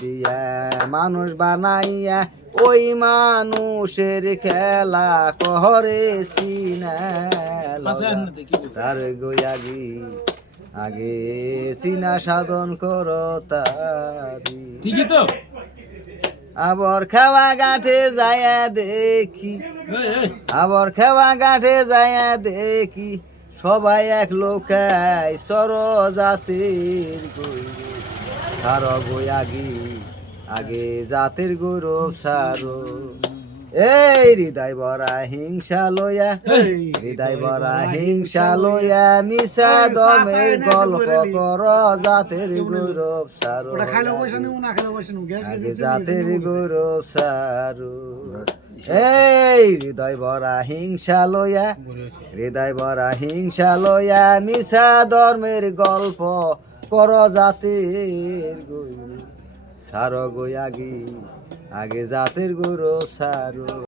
দিয়া মানুষ বানাইয়া ওই মানুষের খেলা করেছি না তার গোয়াগি আগে চিনা সাধন কর ঠিকই তো। আবার খাওয়া গাঁঠে যায়া দেখি। আবার খাওয়া গাঁঠে যায়া দেখি। সবাই এক লোকাই সর জাতির গৌরব সার গোয়াগি আগে জাতির গৌরব সারো। এই হৃদয় বরা হিংসা লয়া হৃদয় বরা হিংসা লয়া মিশা দমের গল্প কর জাতির গৌরব সারো। আগে জাতের গৌরব সারু। এই হৃদয় ভরা হিংসা লয়া হৃদয় ভরা হিংসা লয়া মিশা ধর্মের গল্প কর জাতির গৌরব সার গো আগে আগে জাতের গৌরব সারু।